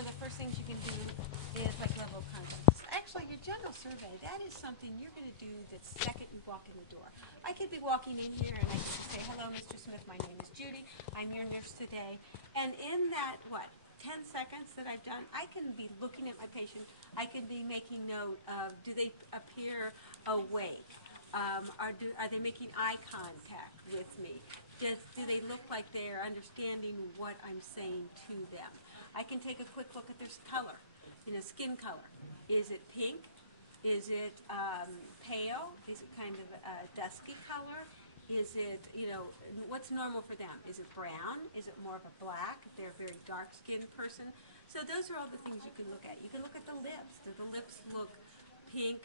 of the first things you can do is like level of confidence. Actually, your general survey, that is something you're going to do the second you walk in the door. I could be walking in here and I could say, hello, Mr. Smith, my name is Judy. I'm your nurse today. And in that, 10 seconds that I've done, I can be looking at my patient. I can be making note of, do they appear awake? Are they making eye contact with me? Do they look like they're understanding what I'm saying to them? I can take a quick look at their color, skin color. Is it pink? Is it pale? Is it kind of a dusky color? Is it, what's normal for them? Is it brown? Is it more of a black? If they're a very dark-skinned person. So those are all the things you can look at. You can look at the lips. Do the lips look pink,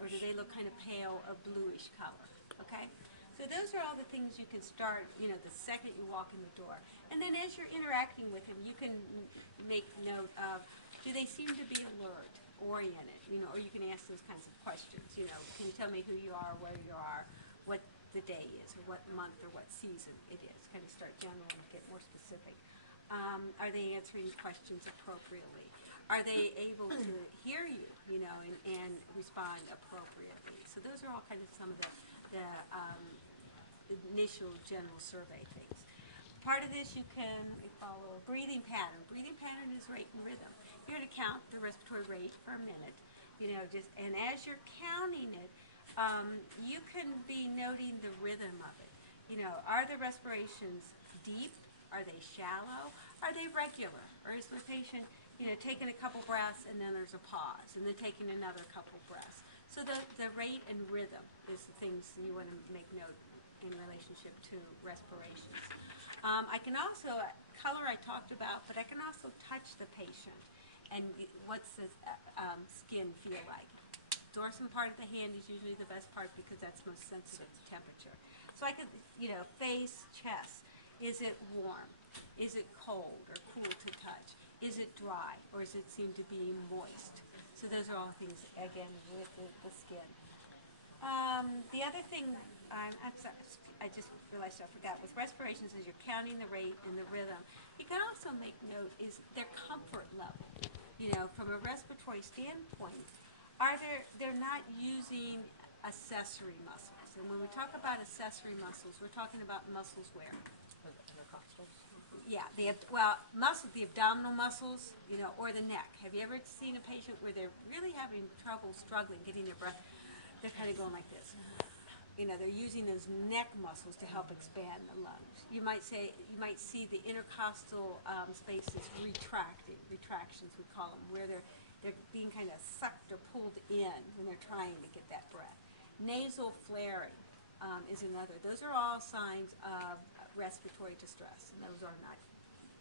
or do they look kind of pale or bluish color? Okay? So those are all the things you can start, the second you walk in the door. And then as you're interacting with them, you can make note of, do they seem to be alert, oriented, or you can ask those kinds of questions. Can you tell me who you are, where you are, what the day is, or what month or what season it is? Kind of start general and get more specific. Are they answering questions appropriately? Are they able to hear you, and respond appropriately? So those are all kind of some of the initial general survey things. Part of this you can follow breathing pattern. Breathing pattern is rate and rhythm. You're going to count the respiratory rate for a minute, and as you're counting it, you can be noting the rhythm of it. Are the respirations deep? Are they shallow? Are they regular? Or is the patient, taking a couple breaths and then there's a pause, and then taking another couple breaths? So the rate and rhythm is the things you want to make note in relationship to respirations. I can also, color I talked about, but I can also touch the patient and what's the skin feel like. Dorsum part of the hand is usually the best part because that's most sensitive to temperature. So I could, face, chest. Is it warm? Is it cold or cool to touch? Is it dry or does it seem to be moist? So those are all things, again, with the skin. The other thing, I'm sorry, I just realized I forgot, with respirations is you're counting the rate and the rhythm. You can also make note is their comfort level. From a respiratory standpoint, they're not using accessory muscles. And when we talk about accessory muscles, we're talking about muscles where? Intercostals. Yeah, the abdominal muscles, or the neck. Have you ever seen a patient where they're really having trouble struggling getting their breath? They're kind of going like this. They're using those neck muscles to help expand the lungs. You might see the intercostal spaces retractions we call them, where they're being kind of sucked or pulled in when they're trying to get that breath. Nasal flaring is another. Those are all signs of respiratory distress, and those are not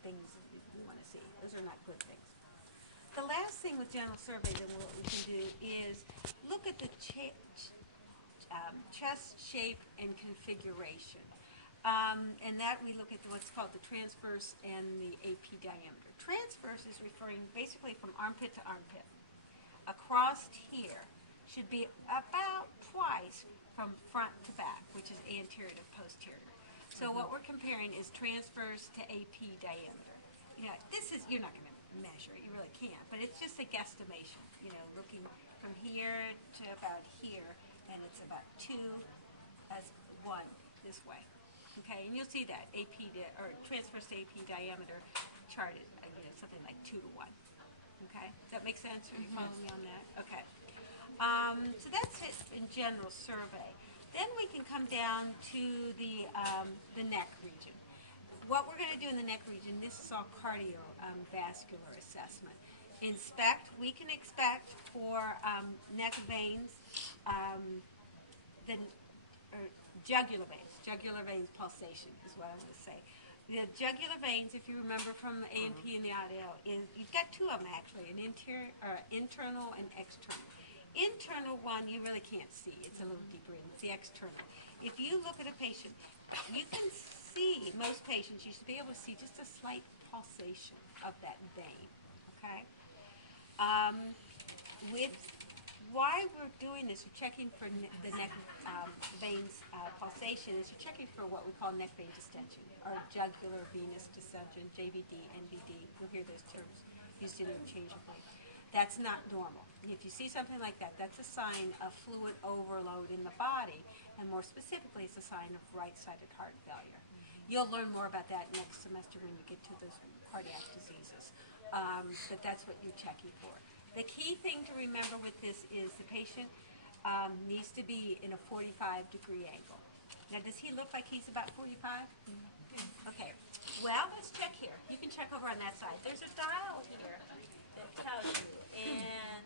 things that we want to see. Those are not good things. The last thing with general survey that what we can do is look at the chest shape and configuration. And that we look at what's called the transverse and the AP diameter. Transverse is referring basically from armpit to armpit. Across here should be about twice from front to back, which is anterior to posterior. So what we're comparing is transverse to AP diameter. You're not going to measure it, you really can't, but it's just a guesstimation. Looking from here to about here, and it's about 2 as 1 this way. Okay, and you'll see that or transverse to AP diameter chart is something like 2 to 1. Okay, does that make sense? Are you following me on that? Okay. So that's it in general survey. Then we can come down to the neck region. What we're going to do in the neck region, this is all cardiovascular assessment. We can expect for neck veins, jugular veins pulsation is what I want to say. The jugular veins, if you remember from A&P in the audio, you've got 2 of them actually, an internal and external. Internal one you really can't see. It's a little deeper in. It's the external. If you look at a patient, you can see, most patients, you should be able to see just a slight pulsation of that vein. Okay? With why we're doing this, we're checking for the neck veins pulsation, is we're checking for what we call neck vein distension, or jugular venous distension, JVD, NVD. You'll hear those terms used interchangeably. That's not normal. If you see something like that, that's a sign of fluid overload in the body, and more specifically, it's a sign of right-sided heart failure. You'll learn more about that next semester when you get to those cardiac diseases, but that's what you're checking for. The key thing to remember with this is the patient needs to be in a 45-degree angle. Now, does he look like he's about 45? Okay. Well, let's check here. You can check over on that side. There's a dial here that tells you, and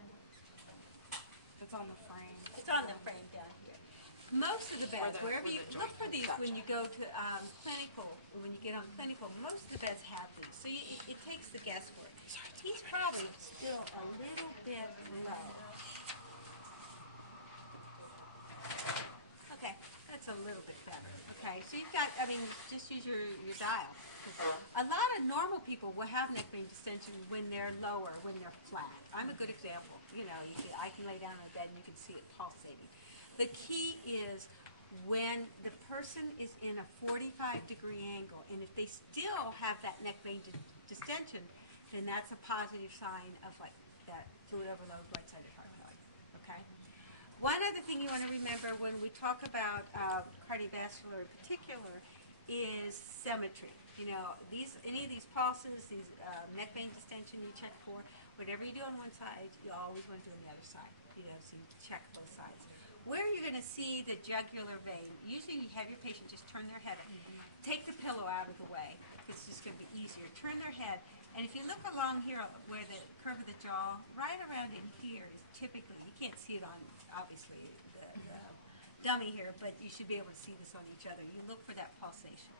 It's on the frame. it's on the frame down here. Most of the beds, wherever you look for these when you go to clinical, when you get on clinical, most of the beds have these. So it takes the guesswork. He's probably still a little bit low. Okay, that's a little bit better. Okay, so you've got, just use your dial. A lot of normal people will have neck vein distension when they're lower, when they're flat. I'm a good example. I can lay down on a bed and you can see it pulsating. The key is when the person is in a 45-degree angle, and if they still have that neck vein distension, then that's a positive sign of like that fluid overload, right-sided heart failure. Okay. One other thing you want to remember when we talk about cardiovascular in particular is symmetry. Any of these pulses, these neck vein distension you check for, whatever you do on one side, you always want to do on the other side. So you check both sides. Where you're going to see the jugular vein, usually you have your patient just turn their head. Take the pillow out of the way. It's just going to be easier. Turn their head. And if you look along here where the curve of the jaw, right around in here is typically, you can't see it on, obviously, the dummy here, but you should be able to see this on each other. You look for that pulsation.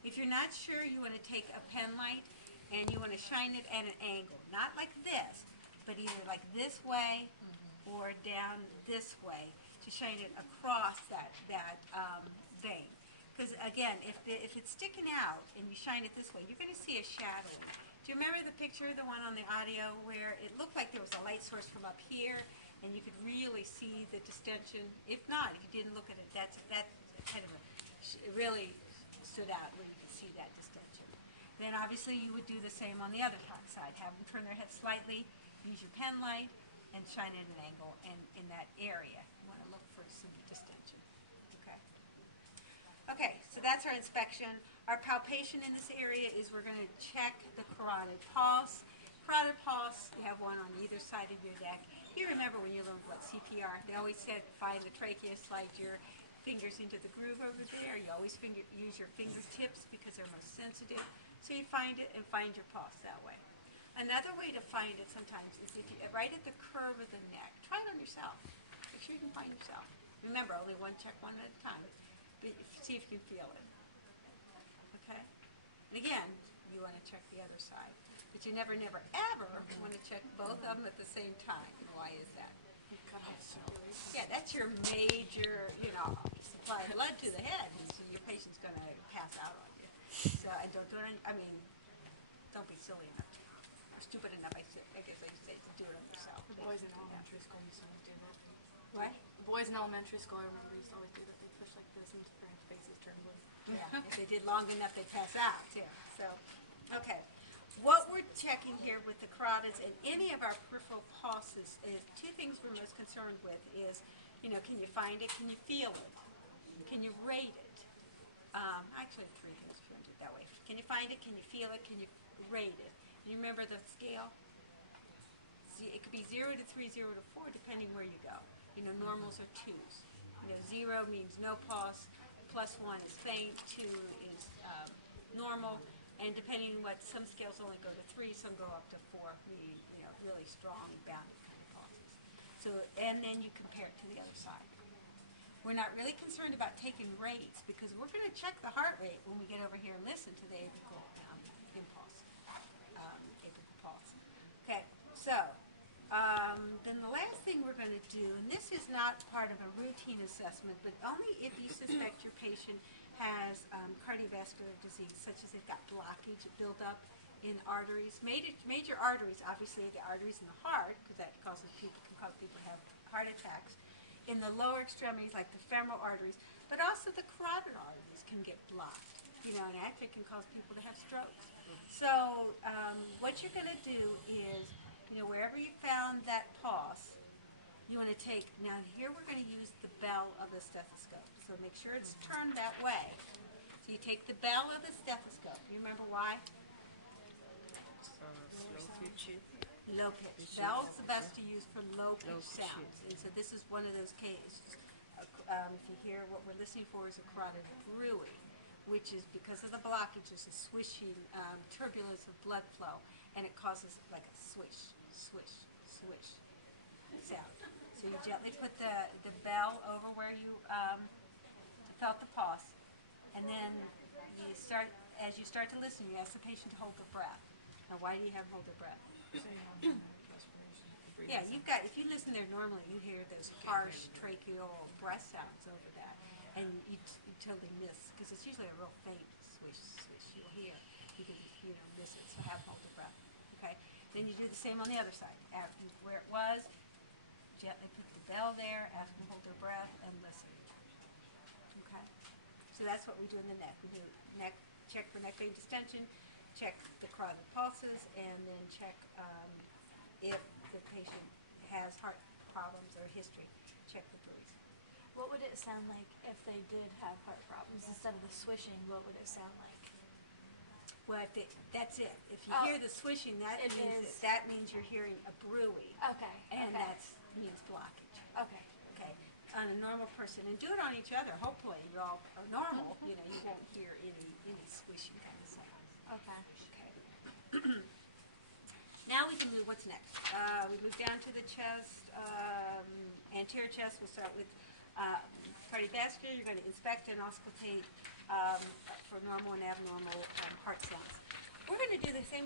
If you're not sure, you want to take a pen light and you want to shine it at an angle. Not like this, but either like this way or down this way to shine it across that vein. Because again, if it's sticking out and you shine it this way, you're going to see a shadowing. Do you remember the picture, the one on the audio, where it looked like there was a light source from up here and you could really see the distension? If not, if you didn't look at it, that kind of it really stood out where you could see that distension. Then obviously you would do the same on the other side. Have them turn their head slightly, use your pen light, and shine it at an angle. And in that area, you want to look for some distension. Okay, so that's our inspection. Our palpation in this area is we're going to check the carotid pulse. Carotid pulse, you have one on either side of your neck. You remember when you learned what CPR, they always said find the trachea, slide your fingers into the groove over there. You always use your fingertips because they're most sensitive. So you find it and find your pulse that way. Another way to find it sometimes is if you right at the curve of the neck. Try it on yourself. Make sure you can find yourself. Remember, only one check one at a time. But see if you can feel it. Okay? And again, you want to check the other side. But you never, ever want to check both of them at the same time. And why is that? Yeah, that's your major, supply of blood to the head. And so your patient's going to pass out on you. So don't be silly enough. Or stupid enough, I guess I should say, to do it on yourself. The boys in elementary school used to do that. What? The boys in elementary school, I remember, used to always do that. They push like this and their faces turn blue. Yeah, if they did long enough, they'd pass out, too. So, okay. What we're checking here with the carotids and any of our peripheral pulses is two things we're most concerned with is, can you find it? Can you feel it? Can you rate it? Actually, three things if you want to do it that way. Can you find it? Can you feel it? Can you rate it? And you remember the scale? It could be 0 to 3, 0 to 4, depending where you go. Normals are 2s. 0 means no pulse, +1 is faint, 2 is normal, and depending on what, some scales only go to 3, some go up to 4, meaning, really strong, bounded kind of pulses. So, and then you compare it to the other side. We're not really concerned about taking rates because we're going to check the heart rate when we get over here and listen to the apical impulse, apical pulse. Okay, so then the last thing we're going to do, and this is not part of a routine assessment, but only if you suspect your patient has cardiovascular disease, such as they've got blockage built up in arteries, major arteries, obviously the arteries in the heart, because that can cause people to have heart attacks, in the lower extremities like the femoral arteries, but also the carotid arteries can get blocked, and actually can cause people to have strokes. So what you're going to do is, wherever you found that pulse, you want to take, now here we're going to use the bell of the stethoscope, so make sure it's turned that way. So you take the bell of the stethoscope. You remember why? Slow pitch. Low pitch. Bell's the best to use for low pitch sounds. And so this is one of those cases. If you hear what we're listening for is a carotid bruit, which is because of the blockage, is a swishing turbulence of blood flow, and it causes like a swish, swish, swish sound. So you gently put the bell over where you felt the pulse, and then as you start to listen, you ask the patient to hold their breath. Now, why do you have them hold their breath? Yeah, if you listen there normally, you hear those harsh tracheal breath sounds over that, and you totally miss, because it's usually a real faint swish, swish you'll hear. You can, miss it, so have them hold their breath, okay? Then you do the same on the other side. After where it was, gently put the bell there, ask them to hold their breath, and listen, okay? So that's what we do in the neck. We do neck, check for neck vein distension, check the carotid pulses, and then check if the patient has heart problems or history. Check the breathe. What would it sound like if they did have heart problems? Instead of the swishing, what would it sound like? Well, that's it. If you Oh, hear the swishing, that means you're hearing a bruit, Okay. and okay. that means blockage. Okay. Okay, on a normal person, and do it on each other. Hopefully, you all are normal. You won't hear any swishing kind of sounds. Okay. Okay. Now we can move. What's next? We move down to the chest, anterior chest. We'll start with cardiovascular. You're going to inspect and auscultate for normal and abnormal heart sounds. We're going to do the same